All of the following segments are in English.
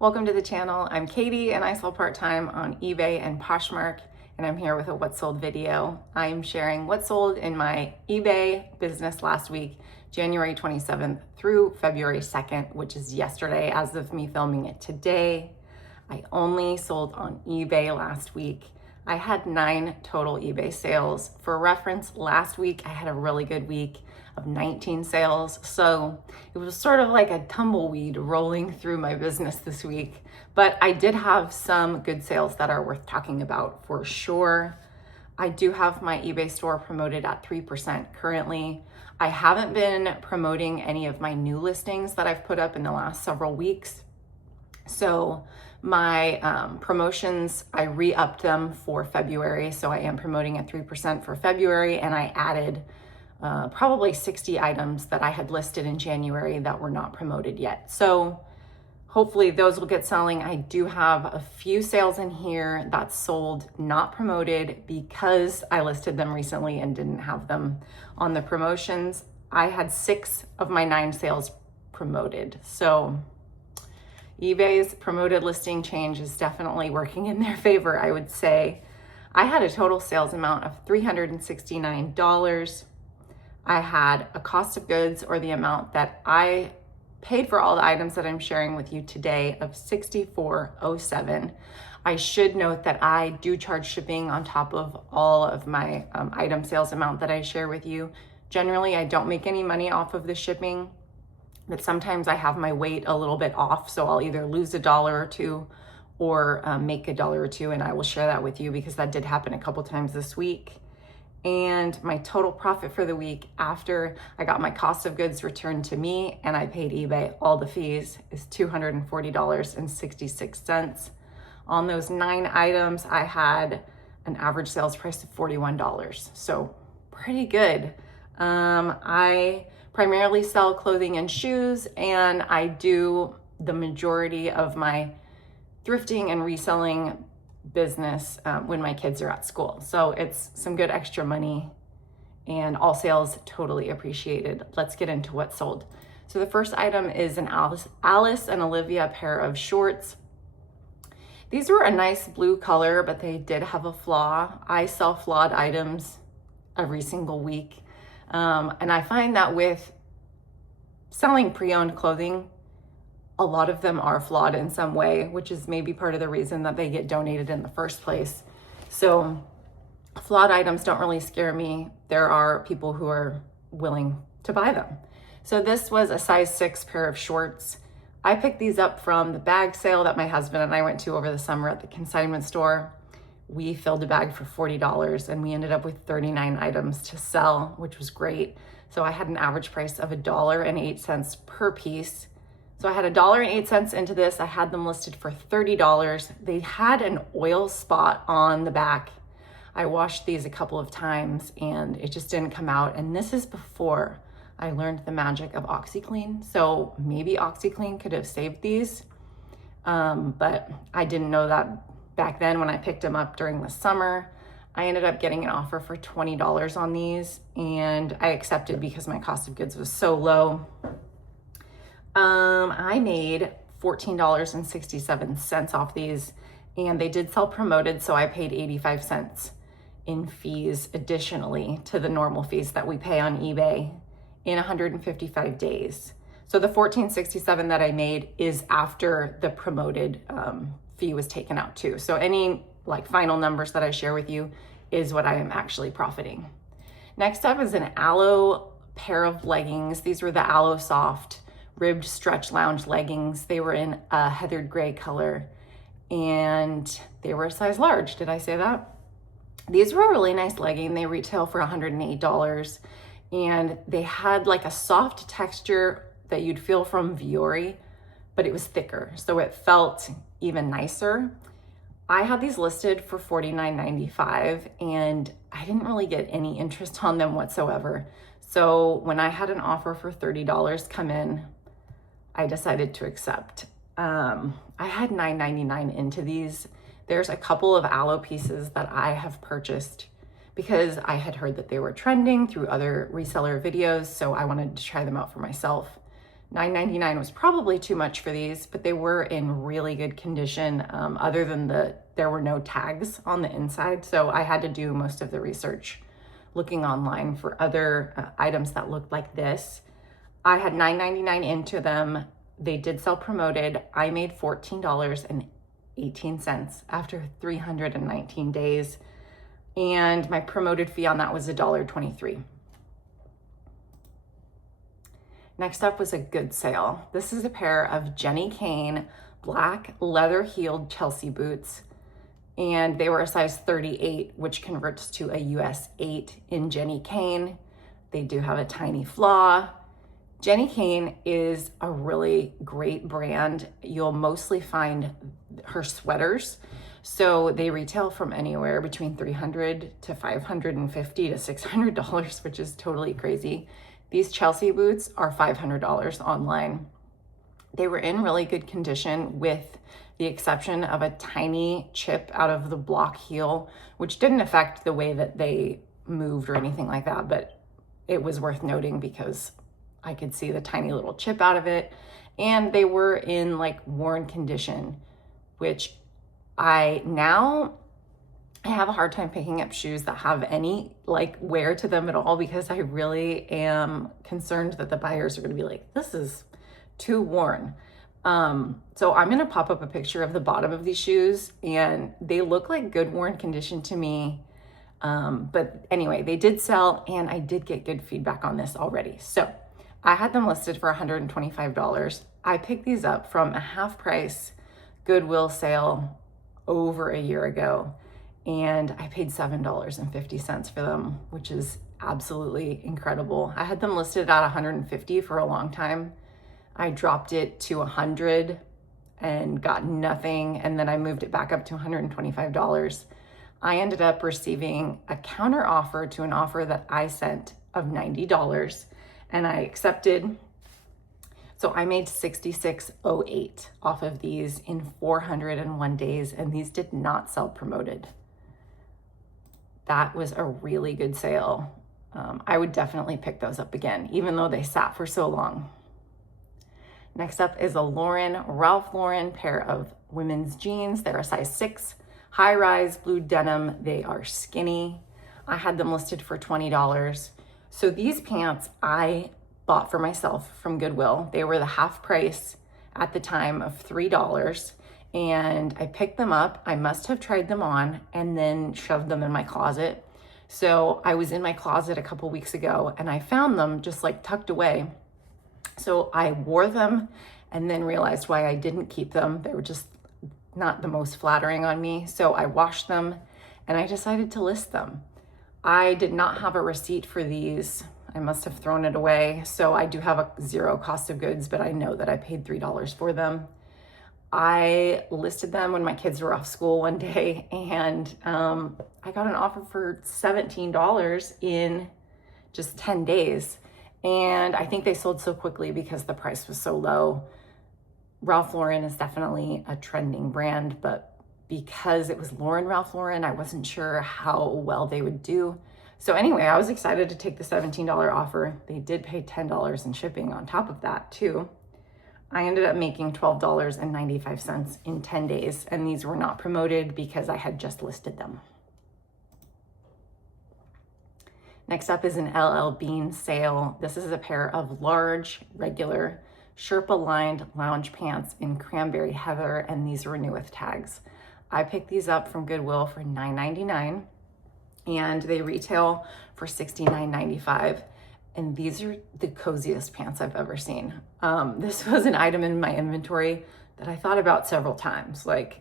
Welcome to the channel. I'm Katie and I sell part-time on eBay and Poshmark, and I'm here with a what sold video. I'm sharing what sold in my eBay business last week, January 27th through February 2nd, which is yesterday as of me filming it today. I only sold on eBay last week. I had 9 total eBay sales. For reference, last week I had a really good week of 19 sales. So it was sort of like a tumbleweed rolling through my business this week. But I did have some good sales that are worth talking about for sure. I do have my eBay store promoted at 3% currently. I haven't been promoting any of my new listings that I've put up in the last several weeks. So my promotions, I re-upped them for February. So I am promoting at 3% for February, and I added probably 60 items that I had listed in January that were not promoted yet. So hopefully those will get selling. I do have a few sales in here that sold not promoted because I listed them recently and didn't have them on the promotions. I had 6 of my 9 sales promoted. So eBay's promoted listing change is definitely working in their favor, I would say. I had a total sales amount of $369. I had a cost of goods, or the amount that I paid for all the items that I'm sharing with you today, of $64.07. I should note that I do charge shipping on top of all of my item sales amount that I share with you. Generally, I don't make any money off of the shipping, but sometimes I have my weight a little bit off. So I'll either lose $1 or $2 or make $1 or $2, and I will share that with you because that did happen a couple times this week. And my total profit for the week, after I got my cost of goods returned to me and I paid eBay all the fees, is $240.66. On those 9 items, I had an average sales price of $41. So pretty good. I primarily sell clothing and shoes, and I do the majority of my thrifting and reselling business when my kids are at school. So it's some good extra money, and all sales totally appreciated. Let's get into what sold. So the first item is an Alice and Olivia pair of shorts. These were a nice blue color, but they did have a flaw. I sell flawed items every single week. And I find that with selling pre-owned clothing, a lot of them are flawed in some way, which is maybe part of the reason that they get donated in the first place. So flawed items don't really scare me. There are people who are willing to buy them. So this was a size 6 pair of shorts. I picked these up from the bag sale that my husband and I went to over the summer at the consignment store. We filled a bag for $40 and we ended up with 39 items to sell, which was great. So I had an average price of $1.08 per piece. So I had $1.08 into this. I had them listed for $30. They had an oil spot on the back. I washed these a couple of times and it just didn't come out. And this is before I learned the magic of OxiClean. So maybe OxiClean could have saved these, but I didn't know that back then when I picked them up during the summer. I ended up getting an offer for $20 on these, and I accepted because my cost of goods was so low. I made $14.67 off these, and they did sell promoted, so I paid 85 cents in fees additionally to the normal fees that we pay on eBay in 155 days. So the $14.67 that I made is after the promoted fee was taken out too. So any final numbers that I share with you is what I am actually profiting. Next up is an aloe pair of leggings. These were the Aloe Soft ribbed stretch lounge leggings. They were in a heathered gray color and they were a size large. Did I say that? These were a really nice legging. They retail for $108, and they had like a soft texture that you'd feel from Vuori, but it was thicker, so it felt even nicer. I had these listed for $49.95 and I didn't really get any interest on them whatsoever. So when I had an offer for $30 come in, I decided to accept. I had $9.99 into these. There's a couple of aloe pieces that I have purchased because I had heard that they were trending through other reseller videos, so I wanted to try them out for myself. $9.99 was probably too much for these, but they were in really good condition, other than there were no tags on the inside. So I had to do most of the research looking online for other items that looked like this. I had $9.99 into them. They did sell promoted. I made $14.18 after 319 days. And my promoted fee on that was $1.23. Next up was a good sale. This is a pair of Jenny Kayne black leather-heeled Chelsea boots, and they were a size 38, which converts to a US 8 in Jenny Kayne. They do have a tiny flaw. Jenny Kayne is a really great brand. You'll mostly find her sweaters. So they retail from anywhere between $300 to $550 to $600, which is totally crazy. These Chelsea boots are $500 online. They were in really good condition with the exception of a tiny chip out of the block heel, which didn't affect the way that they moved or anything like that, but it was worth noting because I could see the tiny little chip out of it. And they were in like worn condition, which I have a hard time picking up shoes that have any like wear to them at all, because I really am concerned that the buyers are going to be like, this is too worn. So I'm going to pop up a picture of the bottom of these shoes, and they look like good worn condition to me. But anyway, they did sell, and I did get good feedback on this already. So I had them listed for $125. I picked these up from a half price Goodwill sale over a year ago, and I paid $7.50 for them, which is absolutely incredible. I had them listed at $150 for a long time. I dropped it to $100 and got nothing, and then I moved it back up to $125. I ended up receiving a counter offer to an offer that I sent of $90, and I accepted. So I made $66.08 off of these in 401 days, and these did not sell promoted. That was a really good sale. I would definitely pick those up again, even though they sat for so long. Next up is a Ralph Lauren pair of women's jeans. They're a size 6, high-rise blue denim. They are skinny. I had them listed for $20. So these pants I bought for myself from Goodwill. They were the half price at the time of $3, and I picked them up. I must have tried them on and then shoved them in my closet. So I was in my closet a couple weeks ago, and I found them just like tucked away. So I wore them and then realized why I didn't keep them. They were just not the most flattering on me. So I washed them and I decided to list them. I did not have a receipt for these. I must have thrown it away. So I do have a zero cost of goods, but I know that I paid $3 for them. I listed them when my kids were off school one day, and I got an offer for $17 in just 10 days. And I think they sold so quickly because the price was so low. Ralph Lauren is definitely a trending brand, but because it was Ralph Lauren, I wasn't sure how well they would do. So anyway, I was excited to take the $17 offer. They did pay $10 in shipping on top of that too. I ended up making $12.95 in 10 days, and these were not promoted because I had just listed them. Next up is an LL Bean sale. This is a pair of large, regular, Sherpa-lined lounge pants in cranberry heather, and these were new with tags. I picked these up from Goodwill for $9.99, and they retail for $69.95. And these are the coziest pants I've ever seen. This was an item in my inventory that I thought about several times. Like,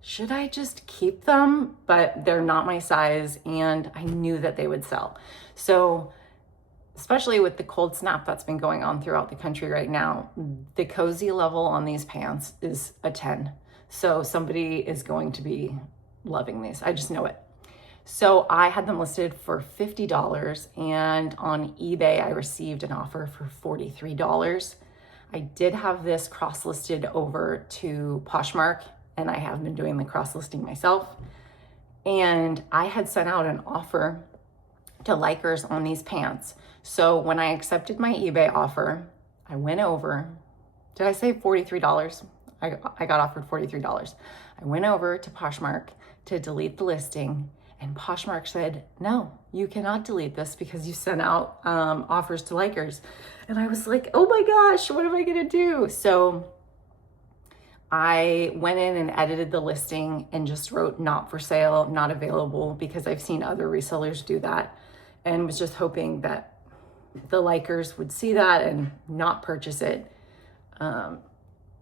should I just keep them? But they're not my size, and I knew that they would sell. So, especially with the cold snap that's been going on throughout the country right now, the cozy level on these pants is a 10. So somebody is going to be loving these. I just know it. So I had them listed for $50, and on eBay, I received an offer for $43. I did have this cross-listed over to Poshmark, and I have been doing the cross-listing myself. And I had sent out an offer to likers on these pants. So when I accepted my eBay offer, I went over, did I say $43? I got offered $43. I went over to Poshmark to delete the listing, and Poshmark said, no, you cannot delete this because you sent out offers to likers. And I was like, oh my gosh, what am I gonna do? So I went in and edited the listing and just wrote not for sale, not available, because I've seen other resellers do that, and was just hoping that the likers would see that and not purchase it.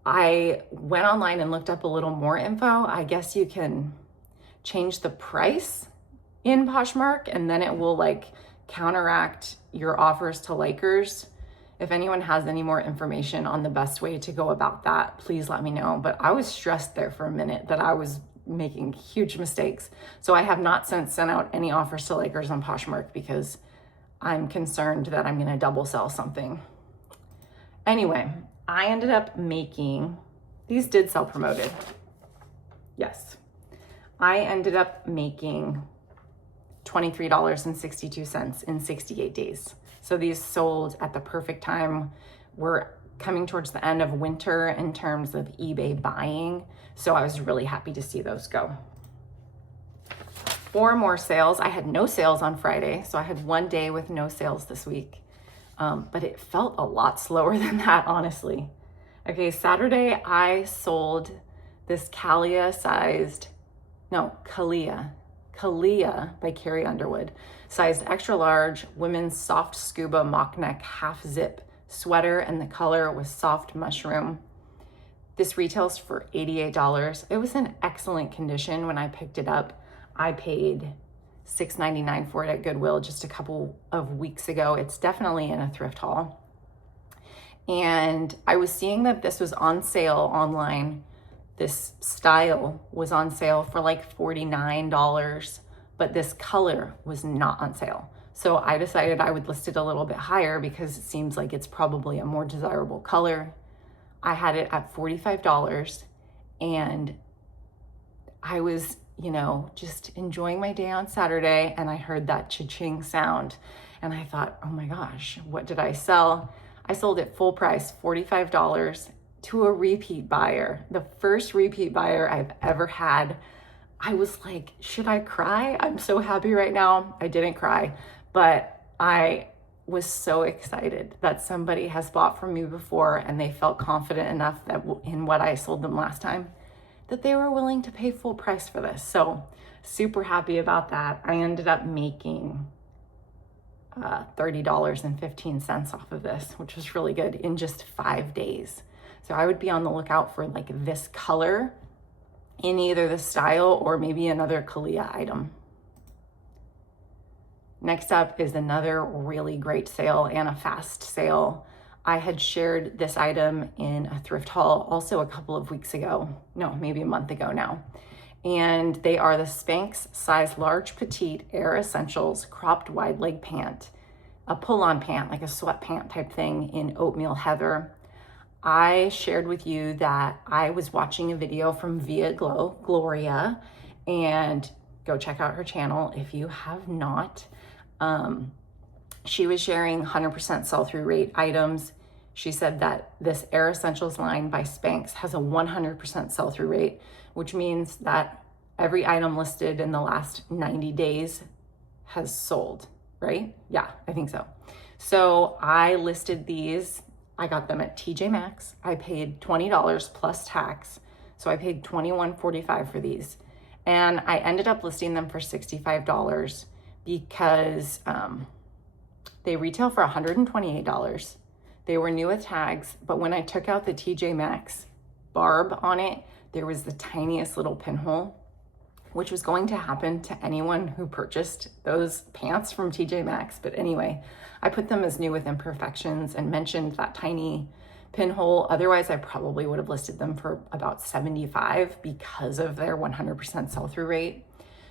I went online and looked up a little more info. I guess you can change the price in Poshmark and then it will like counteract your offers to likers. If anyone has any more information on the best way to go about that, please let me know. But I was stressed there for a minute that I was making huge mistakes. So I have not since sent out any offers to likers on Poshmark because I'm concerned that I'm gonna double sell something. Anyway, I ended up making, these did sell promoted. Yes. I ended up making $23.62 in 68 days. So these sold at the perfect time. We're coming towards the end of winter in terms of eBay buying. So I was really happy to see those go. 4 more sales. I had no sales on Friday. So I had one day with no sales this week. But it felt a lot slower than that, honestly. Okay, Saturday I sold this Kalia by Carrie Underwood, sized extra large, women's soft scuba mock neck half zip sweater, and the color was soft mushroom. This retails for $88. It was in excellent condition when I picked it up. I paid $6.99 for it at Goodwill just a couple of weeks ago. It's definitely in a thrift haul. And I was seeing that this was on sale online. This style was on sale for like $49, but this color was not on sale. So I decided I would list it a little bit higher because it seems like it's probably a more desirable color. I had it at $45 and I was, just enjoying my day on Saturday, and I heard that cha-ching sound and I thought, oh my gosh, what did I sell? I sold it full price, $45 to a repeat buyer, the first repeat buyer I've ever had. I was like, should I cry? I'm so happy right now. I didn't cry, but I was so excited that somebody has bought from me before and they felt confident enough that in what I sold them last time that they were willing to pay full price for this. So super happy about that. I ended up making $30.15 off of this, which was really good in just 5 days. So I would be on the lookout for like this color in either the style or maybe another Kalia item. Next up is another really great sale and a fast sale. I had shared this item in a thrift haul also a couple of weeks ago. No, maybe a month ago now. And they are the Spanx size large petite Air Essentials cropped wide leg pant, a pull-on pant, like a sweat pant type thing in oatmeal heather. I shared with you that I was watching a video from Gloria, and go check out her channel if you have not. She was sharing 100% sell-through rate items. She said that this Air Essentials line by Spanx has a 100% sell-through rate, which means that every item listed in the last 90 days has sold, right? Yeah, I think so. So I listed these. I got them at TJ Maxx. I paid $20 plus tax. So I paid $21.45 for these. And I ended up listing them for $65 because they retail for $128. They were new with tags, but when I took out the TJ Maxx barb on it, there was the tiniest little pinhole, which was going to happen to anyone who purchased those pants from TJ Maxx. But anyway, I put them as new with imperfections and mentioned that tiny pinhole. Otherwise, I probably would have listed them for about $75 because of their 100% sell-through rate.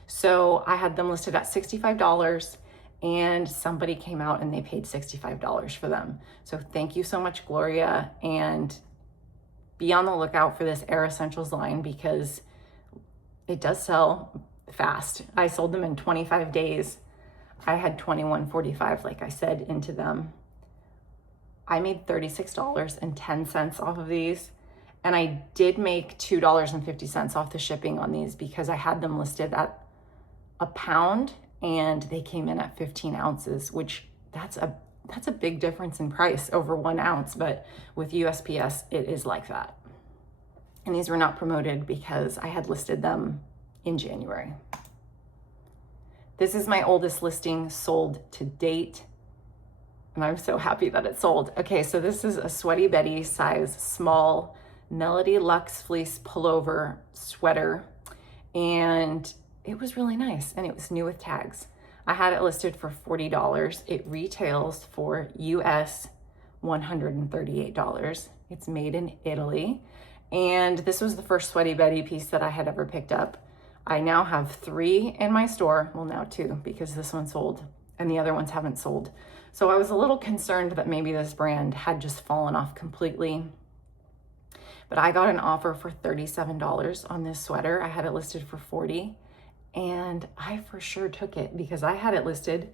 So I had them listed at $65 and somebody came out and they paid $65 for them. So thank you so much, Gloria, and be on the lookout for this Air Essentials line because it does sell fast. I sold them in 25 days. I had $21.45, like I said, into them. I made $36.10 off of these. And I did make $2.50 off the shipping on these because I had them listed at a pound and they came in at 15 ounces, which that's a big difference in price over 1 ounce. But with USPS, it is like that. And these were not promoted because I had listed them in January. This is my oldest listing sold to date, and I'm so happy that it sold. Okay, so this is a Sweaty Betty size small Melody Luxe fleece pullover sweater, and it was really nice, and it was new with tags. I had it listed for $40. It retails for US $138. It's made in Italy, and this was the first Sweaty Betty piece that I had ever picked up. I now have 3 in my store. Well, now 2 because this one sold and the other ones haven't sold. So I was a little concerned that maybe this brand had just fallen off completely. But I got an offer for $37 on this sweater. I had it listed for $40, and I for sure took it because I had it listed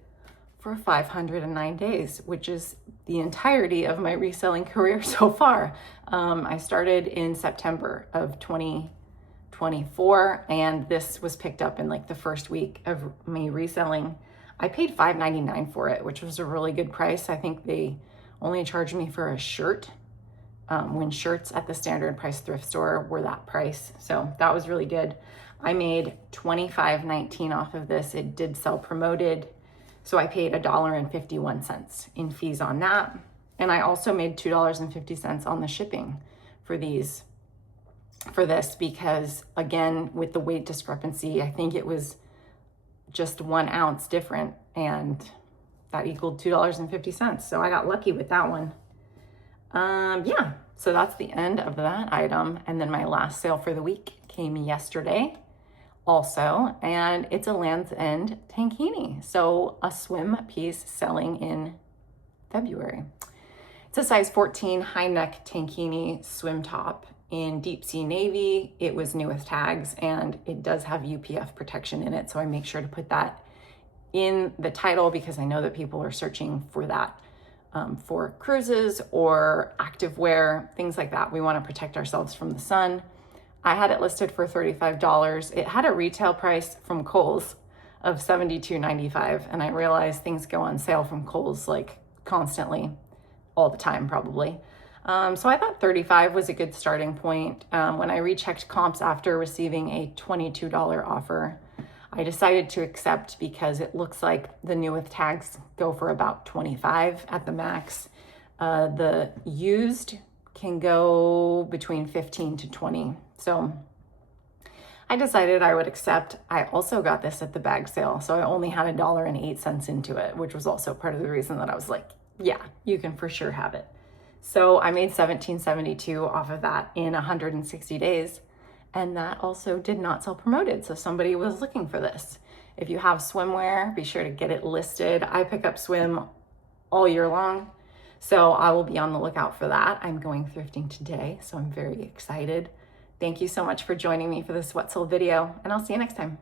for 509 days, which is the entirety of my reselling career so far. I started in September of 2024, and this was picked up in like the first week of me reselling. I paid $5.99 for it, which was a really good price. I think they only charged me for a shirt when shirts at the standard price thrift store were that price. So that was really good. I made $25.19 off of this. It did sell promoted. So I paid $1.51 in fees on that. And I also made $2.50 on the shipping for this because, again, with the weight discrepancy, I think it was just 1 ounce different, and that equaled $2.50. So I got lucky with that one. Yeah, so that's the end of that item. And then my last sale for the week came yesterday also, and it's a Land's End tankini. So a swim piece selling in February. It's a size 14 high neck tankini swim top in deep sea navy. It was new with tags, and it does have UPF protection in it. So I make sure to put that in the title because I know that people are searching for that. For cruises or active wear, things like that. We want to protect ourselves from the sun. I had it listed for $35. It had a retail price from Kohl's of $72.95, and I realize things go on sale from Kohl's like constantly, all the time probably. So I thought $35 was a good starting point. When I rechecked comps after receiving a $22 offer, I decided to accept because it looks like the new with tags go for about $25 at the max. The used can go between $15 to $20. So I decided I would accept. I also got this at the bag sale, so I only had $1.08 into it, which was also part of the reason that I was like, yeah, you can for sure have it. So I made $17.72 off of that in 160 days. And that also did not sell promoted. So somebody was looking for this. If you have swimwear, be sure to get it listed. I pick up swim all year long, so I will be on the lookout for that. I'm going thrifting today, so I'm very excited. Thank you so much for joining me for this What Sold video, and I'll see you next time.